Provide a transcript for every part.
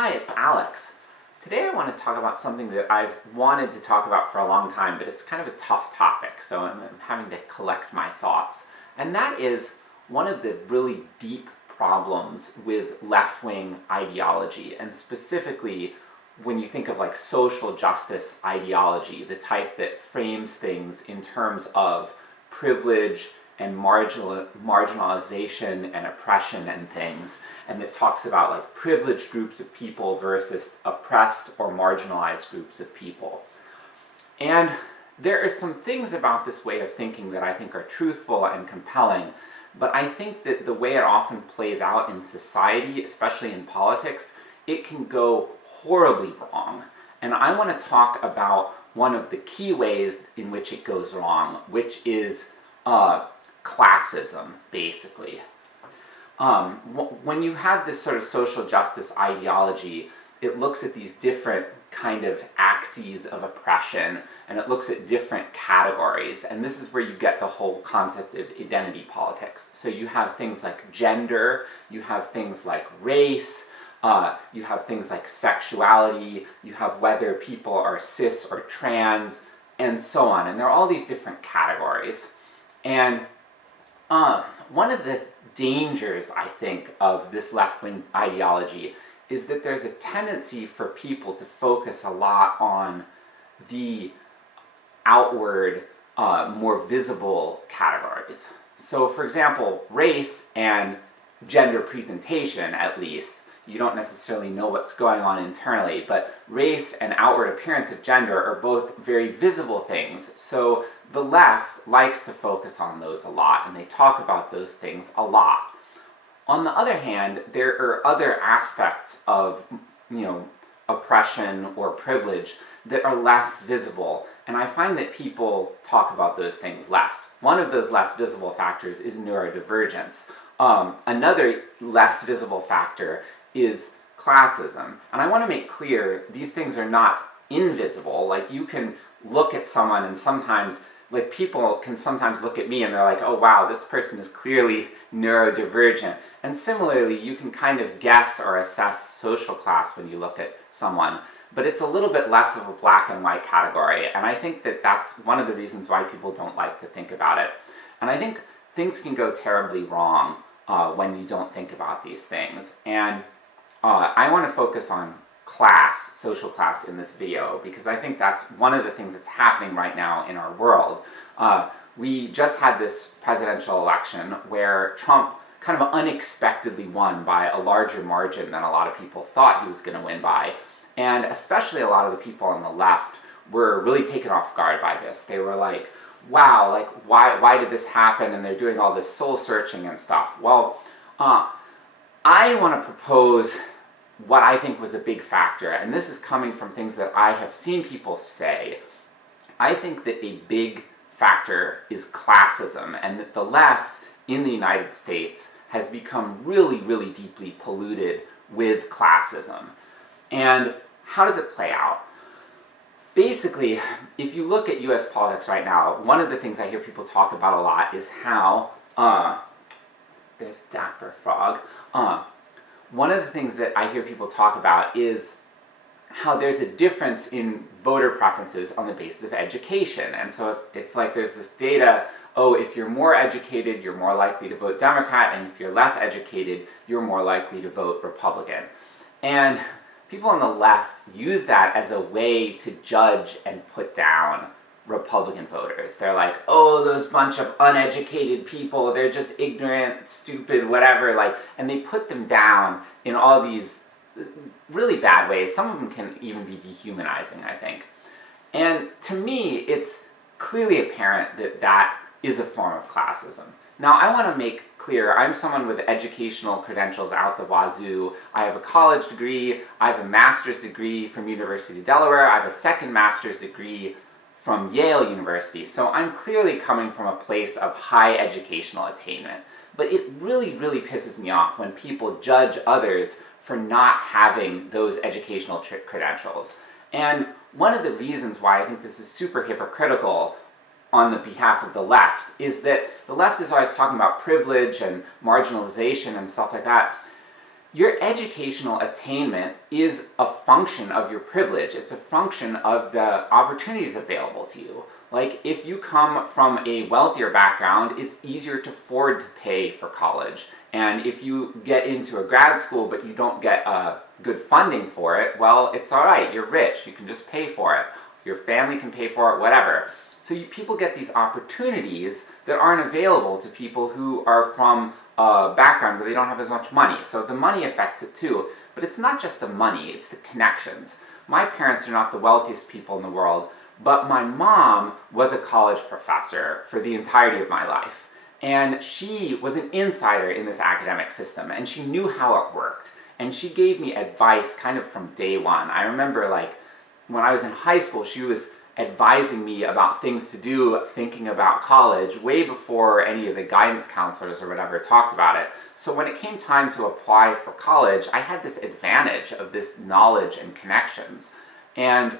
Hi, it's Alex. Today I want to talk about something that I've wanted to talk about for a long time, but it's kind of a tough topic, so I'm having to collect my thoughts. And that is one of the really deep problems with left-wing ideology, and specifically when you think of like social justice ideology, the type that frames things in terms of privilege and marginalization and oppression and things, and that talks about like privileged groups of people versus oppressed or marginalized groups of people. And there are some things about this way of thinking that I think are truthful and compelling, but I think that the way it often plays out in society, especially in politics, it can go horribly wrong. And I want to talk about one of the key ways in which it goes wrong, which is classism, basically. When you have this sort of social justice ideology, it looks at these different kind of axes of oppression, and it looks at different categories, and this is where you get the whole concept of identity politics. So you have things like gender, you have things like race, you have things like sexuality, you have whether people are cis or trans, and so on, and there are all these different categories. And one of the dangers, I think, of this left-wing ideology is that there's a tendency for people to focus a lot on the outward, more visible categories. So, for example, race and gender presentation, at least, you don't necessarily know what's going on internally, but race and outward appearance of gender are both very visible things. So the left likes to focus on those a lot, and they talk about those things a lot. On the other hand, there are other aspects of, oppression or privilege that are less visible, and I find that people talk about those things less. One of those less visible factors is neurodivergence. Another less visible factor is classism. And I want to make clear, these things are not invisible. Like, you can look at someone and sometimes, like, people can sometimes look at me and they're like, oh wow, this person is clearly neurodivergent. And similarly, you can kind of guess or assess social class when you look at someone, but it's a little bit less of a black and white category, and I think that that's one of the reasons why people don't like to think about it. And I think things can go terribly wrong when you don't think about these things. And I want to focus on class, social class, in this video, because I think that's one of the things that's happening right now in our world. We just had this presidential election where Trump kind of unexpectedly won by a larger margin than a lot of people thought he was going to win by. And especially a lot of the people on the left were really taken off guard by this. They were like, wow, like why did this happen? And they're doing all this soul searching and stuff. Well, I want to propose what I think was a big factor, and this is coming from things that I have seen people say. I think that a big factor is classism, and that the left in the United States has become really, really deeply polluted with classism. And how does it play out? Basically, if you look at US politics right now, one of the things I hear people talk about a lot is how, there's Dapper Frog, one of the things that I hear people talk about is how there's a difference in voter preferences on the basis of education. And so it's like there's this data, oh, if you're more educated, you're more likely to vote Democrat, and if you're less educated, you're more likely to vote Republican. And people on the left use that as a way to judge and put down Republican voters. They're like, oh, those bunch of uneducated people, they're just ignorant, stupid, whatever, like, and they put them down in all these really bad ways. Some of them can even be dehumanizing, I think. And to me, it's clearly apparent that that is a form of classism. Now, I want to make clear, I'm someone with educational credentials out the wazoo. I have a college degree, I have a master's degree from University of Delaware, I have a second master's degree from Yale University, so I'm clearly coming from a place of high educational attainment. But it really, really pisses me off when people judge others for not having those educational credentials. And one of the reasons why I think this is super hypocritical on the behalf of the left is that the left is always talking about privilege and marginalization and stuff like that. Your educational attainment is a function of your privilege. It's a function of the opportunities available to you. Like, if you come from a wealthier background, it's easier to afford to pay for college. And if you get into a grad school but you don't get good funding for it, well, it's all right. You're rich. You can just pay for it. Your family can pay for it, whatever. So people get these opportunities that aren't available to people who are from a background where they don't have as much money. So the money affects it too. But it's not just the money, it's the connections. My parents are not the wealthiest people in the world, but my mom was a college professor for the entirety of my life. And she was an insider in this academic system, and she knew how it worked. And she gave me advice kind of from day one. I remember, like, when I was in high school, she was advising me about things to do, thinking about college, way before any of the guidance counselors or whatever talked about it. So when it came time to apply for college, I had this advantage of this knowledge and connections. And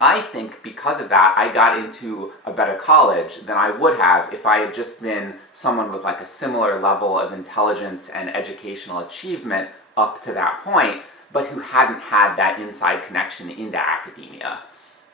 I think because of that, I got into a better college than I would have if I had just been someone with like a similar level of intelligence and educational achievement up to that point, but who hadn't had that inside connection into academia.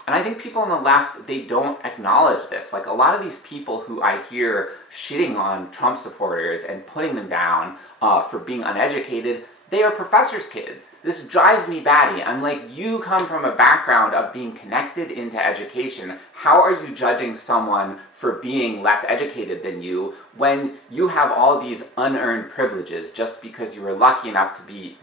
And I think people on the left, they don't acknowledge this. Like, a lot of these people who I hear shitting on Trump supporters and putting them down for being uneducated, they are professors' kids. This drives me batty. I'm like, you come from a background of being connected into education. How are you judging someone for being less educated than you when you have all these unearned privileges just because you were lucky enough to be,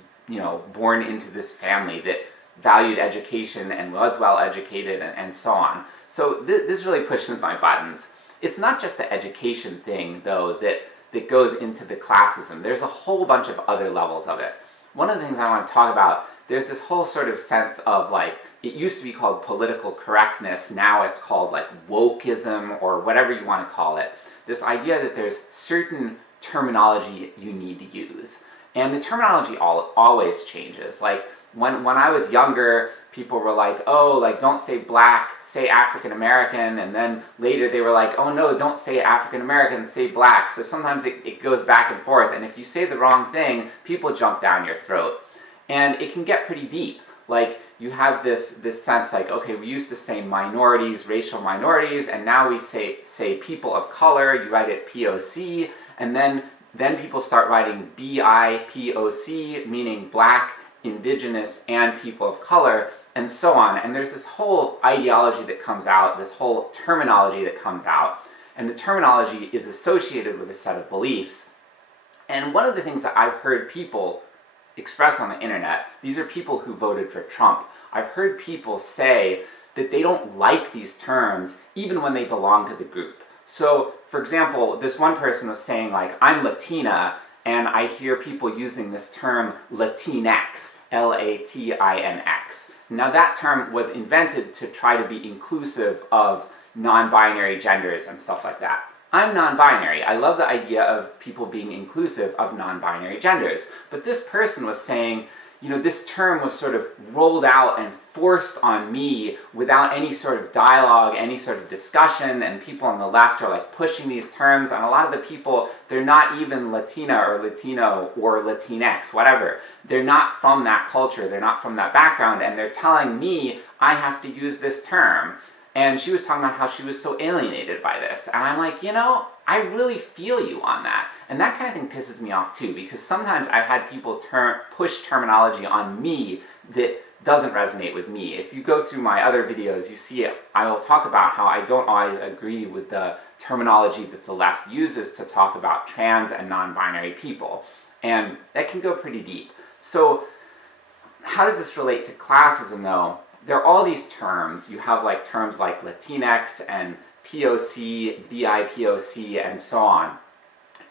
born into this family that valued education and was well educated and so on. So this really pushes my buttons. It's not just the education thing, though, that goes into the classism. There's a whole bunch of other levels of it. One of the things I want to talk about, there's this whole sort of sense of, like, it used to be called political correctness, now it's called like wokeism or whatever you want to call it. This idea that there's certain terminology you need to use. And the terminology always changes. Like, when I was younger, people were like, oh, like, don't say black, say African American, and then later they were like, oh no, don't say African American, say black. So sometimes it goes back and forth, and if you say the wrong thing, people jump down your throat. And it can get pretty deep. Like, you have this sense like, okay, we used to say minorities, racial minorities, and now we say people of color, you write it POC, and then people start writing BIPOC, meaning black, indigenous, and people of color, and so on. And there's this whole ideology that comes out, this whole terminology that comes out, and the terminology is associated with a set of beliefs. And one of the things that I've heard people express on the internet, these are people who voted for Trump, I've heard people say that they don't like these terms even when they belong to the group. So, for example, this one person was saying, like, I'm Latina, and I hear people using this term Latinx, Latinx. Now, that term was invented to try to be inclusive of non-binary genders and stuff like that. I'm non-binary. I love the idea of people being inclusive of non-binary genders. But this person was saying, this term was sort of rolled out and forced on me without any sort of dialogue, any sort of discussion, and people on the left are like pushing these terms, and a lot of the people, they're not even Latina or Latino or Latinx, whatever. They're not from that culture, they're not from that background, and they're telling me I have to use this term. And she was talking about how she was so alienated by this. And I'm like, I really feel you on that. And that kind of thing pisses me off too, because sometimes I've had people push terminology on me that doesn't resonate with me. If you go through my other videos, you see it. I will talk about how I don't always agree with the terminology that the left uses to talk about trans and non-binary people. And that can go pretty deep. So how does this relate to classism, though? There are all these terms. You have like terms like Latinx and POC, BIPOC, and so on.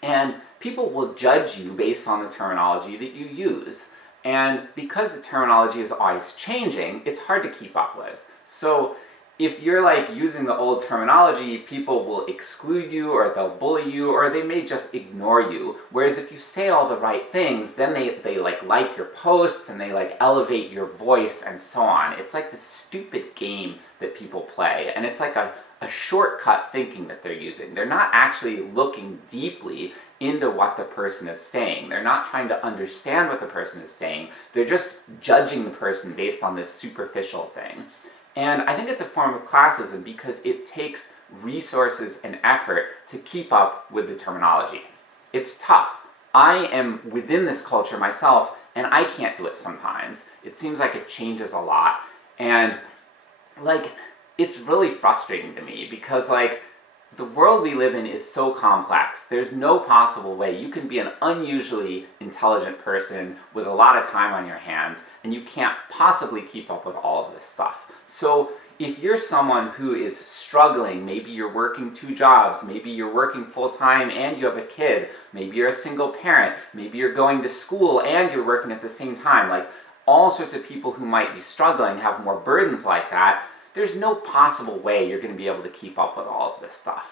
And people will judge you based on the terminology that you use. And because the terminology is always changing, it's hard to keep up with. So if you're like using the old terminology, people will exclude you, or they'll bully you, or they may just ignore you. Whereas if you say all the right things, then they like your posts, and they like elevate your voice and so on. It's like this stupid game that people play, and it's like a shortcut thinking that they're using. They're not actually looking deeply into what the person is saying. They're not trying to understand what the person is saying. They're just judging the person based on this superficial thing. And I think it's a form of classism because it takes resources and effort to keep up with the terminology. It's tough. I am within this culture myself, and I can't do it sometimes. It seems like it changes a lot. And, it's really frustrating to me because, the world we live in is so complex. There's no possible way. You can be an unusually intelligent person with a lot of time on your hands, and you can't possibly keep up with all of this stuff. So if you're someone who is struggling, maybe you're working 2 jobs, maybe you're working full-time and you have a kid, maybe you're a single parent, maybe you're going to school and you're working at the same time, all sorts of people who might be struggling have more burdens like that. There's no possible way you're going to be able to keep up with all of this stuff.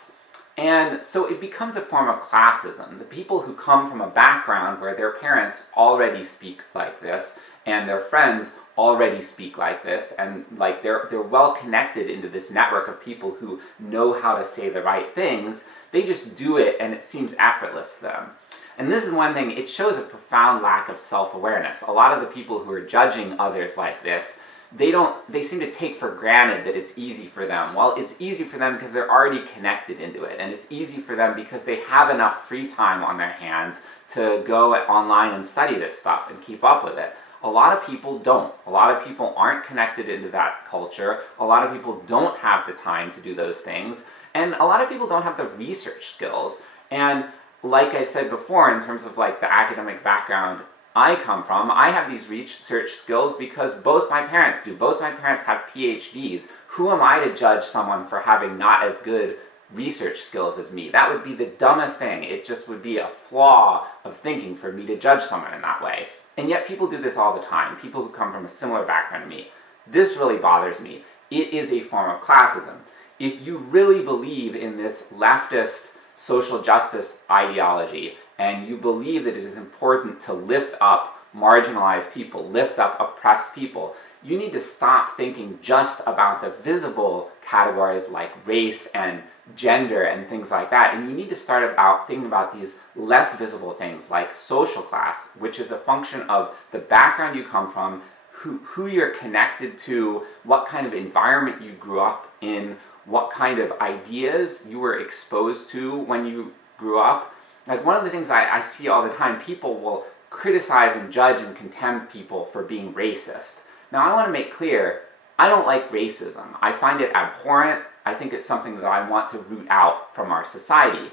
And so it becomes a form of classism. The people who come from a background where their parents already speak like this, and their friends already speak like this, and they're well connected into this network of people who know how to say the right things, they just do it and it seems effortless to them. And this is one thing, it shows a profound lack of self-awareness. A lot of the people who are judging others like this, they seem to take for granted that it's easy for them. Well, it's easy for them because they're already connected into it, and it's easy for them because they have enough free time on their hands to go online and study this stuff and keep up with it. A lot of people don't. A lot of people aren't connected into that culture. A lot of people don't have the time to do those things, and a lot of people don't have the research skills. And like I said before, in terms of the academic background I come from, I have these research skills because both my parents do. Both my parents have PhDs. Who am I to judge someone for having not as good research skills as me? That would be the dumbest thing. It just would be a flaw of thinking for me to judge someone in that way. And yet people do this all the time, people who come from a similar background to me. This really bothers me. It is a form of classism. If you really believe in this leftist social justice ideology, and you believe that it is important to lift up marginalized people, lift up oppressed people, you need to stop thinking just about the visible categories like race and gender and things like that, and you need to start thinking about these less visible things like social class, which is a function of the background you come from, who you're connected to, what kind of environment you grew up in, what kind of ideas you were exposed to when you grew up. One of the things I see all the time, people will criticize and judge and condemn people for being racist. Now I want to make clear, I don't like racism. I find it abhorrent. I think it's something that I want to root out from our society.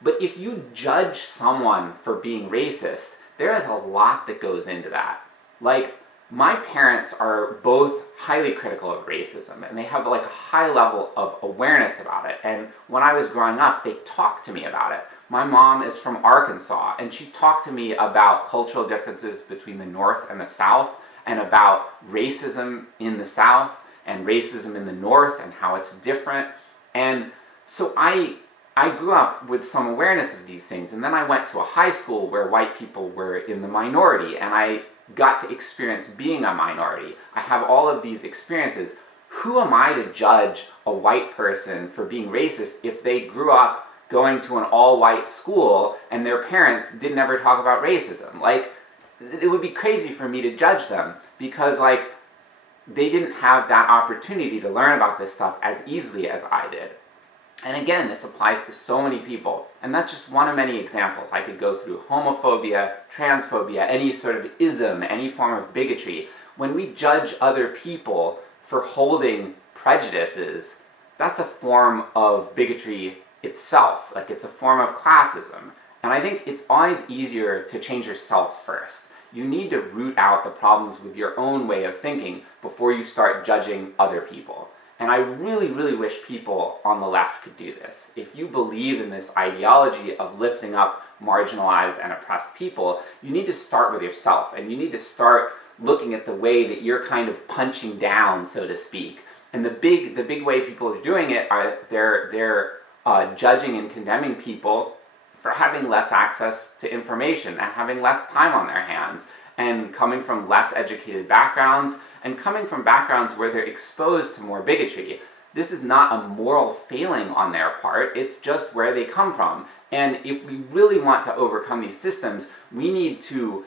But if you judge someone for being racist, there is a lot that goes into that. My parents are both highly critical of racism, and they have a high level of awareness about it. And when I was growing up, they talked to me about it. My mom is from Arkansas, and she talked to me about cultural differences between the North and the South, and about racism in the South and racism in the North and how it's different. And so I grew up with some awareness of these things, and then I went to a high school where white people were in the minority, and I got to experience being a minority. I have all of these experiences. Who am I to judge a white person for being racist if they grew up going to an all-white school and their parents didn't ever talk about racism? It would be crazy for me to judge them because they didn't have that opportunity to learn about this stuff as easily as I did. And again, this applies to so many people, and that's just one of many examples. I could go through homophobia, transphobia, any sort of ism, any form of bigotry. When we judge other people for holding prejudices, that's a form of bigotry itself. It's a form of classism. And I think it's always easier to change yourself first. You need to root out the problems with your own way of thinking before you start judging other people. And I really, really wish people on the left could do this. If you believe in this ideology of lifting up marginalized and oppressed people, you need to start with yourself, and you need to start looking at the way that you're kind of punching down, so to speak. And the big way people are doing it are they're judging and condemning people for having less access to information and having less time on their hands, and coming from less educated backgrounds, and coming from backgrounds where they're exposed to more bigotry. This is not a moral failing on their part, it's just where they come from. And if we really want to overcome these systems, we need to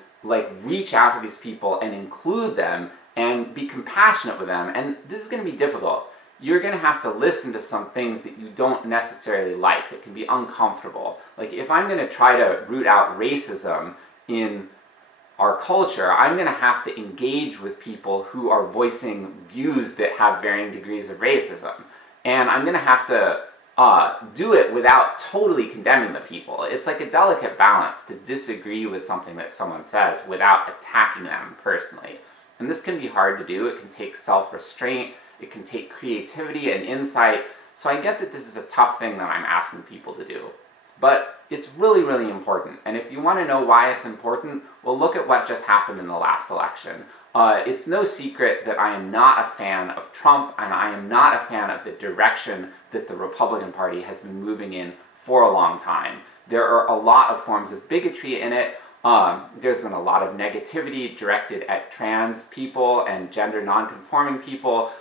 reach out to these people and include them and be compassionate with them. And this is going to be difficult. You're going to have to listen to some things that you don't necessarily like, that can be uncomfortable. Like if I'm going to try to root out racism in our culture, I'm going to have to engage with people who are voicing views that have varying degrees of racism. And I'm going to have to do it without totally condemning the people. It's like a delicate balance to disagree with something that someone says without attacking them personally. And this can be hard to do. It can take self-restraint, it can take creativity and insight. So I get that this is a tough thing that I'm asking people to do. But it's really, really important. And if you want to know why it's important, well, look at what just happened in the last election. It's no secret that I am not a fan of Trump, and I am not a fan of the direction that the Republican Party has been moving in for a long time. There are a lot of forms of bigotry in it. There's been a lot of negativity directed at trans people and gender non-conforming people.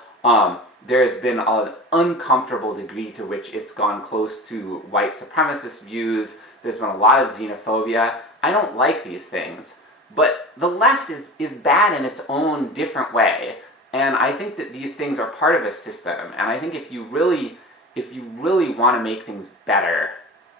There's been an uncomfortable degree to which it's gone close to white supremacist views. There's been a lot of xenophobia. I don't like these things. But the left is bad in its own different way. And I think that these things are part of a system. And I think if you really want to make things better,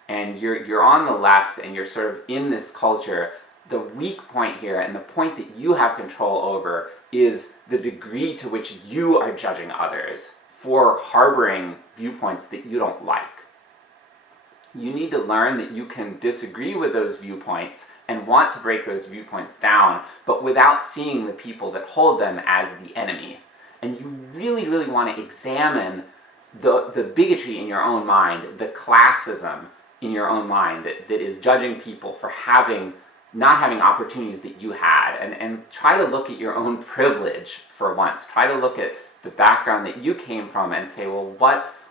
and you're on the left and you're sort of in this culture, the weak point here and the point that you have control over is the degree to which you are judging others for harboring viewpoints that you don't like. You need to learn that you can disagree with those viewpoints and want to break those viewpoints down, but without seeing the people that hold them as the enemy. And you really, really want to examine the bigotry in your own mind, the classism in your own mind that is judging people for not having opportunities that you had, and try to look at your own privilege for once. Try to look at the background that you came from and say, well,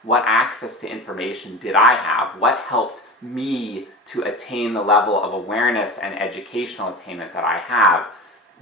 what access to information did I have? What helped me to attain the level of awareness and educational attainment that I have?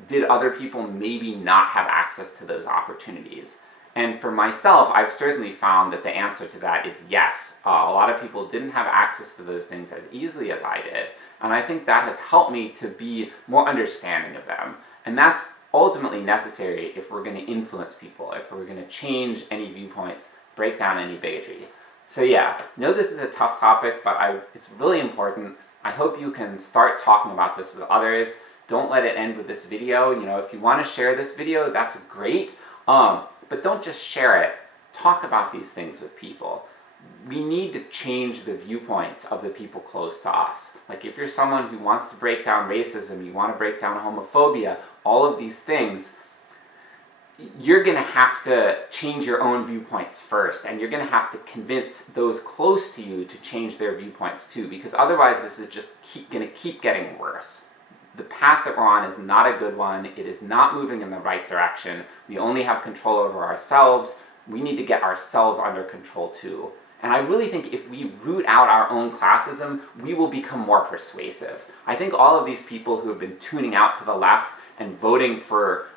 Did other people maybe not have access to those opportunities? And for myself, I've certainly found that the answer to that is yes. A lot of people didn't have access to those things as easily as I did. And I think that has helped me to be more understanding of them. And that's ultimately necessary if we're going to influence people, if we're going to change any viewpoints, break down any bigotry. So yeah, know this is a tough topic, but it's really important. I hope you can start talking about this with others. Don't let it end with this video. If you want to share this video, that's great. But don't just share it. Talk about these things with people. We need to change the viewpoints of the people close to us. Like if you're someone who wants to break down racism, you want to break down homophobia, all of these things, you're going to have to change your own viewpoints first, and you're going to have to convince those close to you to change their viewpoints too, because otherwise this is just going to keep getting worse. The path that we're on is not a good one. It is not moving in the right direction. We only have control over ourselves. We need to get ourselves under control too. And I really think if we root out our own classism, we will become more persuasive. I think all of these people who have been tuning out to the left and voting for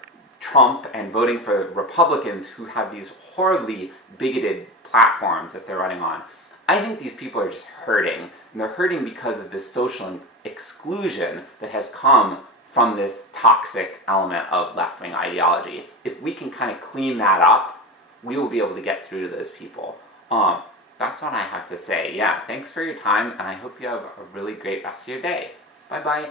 Trump and voting for Republicans who have these horribly bigoted platforms that they're running on, I think these people are just hurting. And they're hurting because of this social exclusion that has come from this toxic element of left-wing ideology. If we can kind of clean that up, we will be able to get through to those people. That's what I have to say. Yeah, thanks for your time, and I hope you have a really great rest of your day. Bye-bye.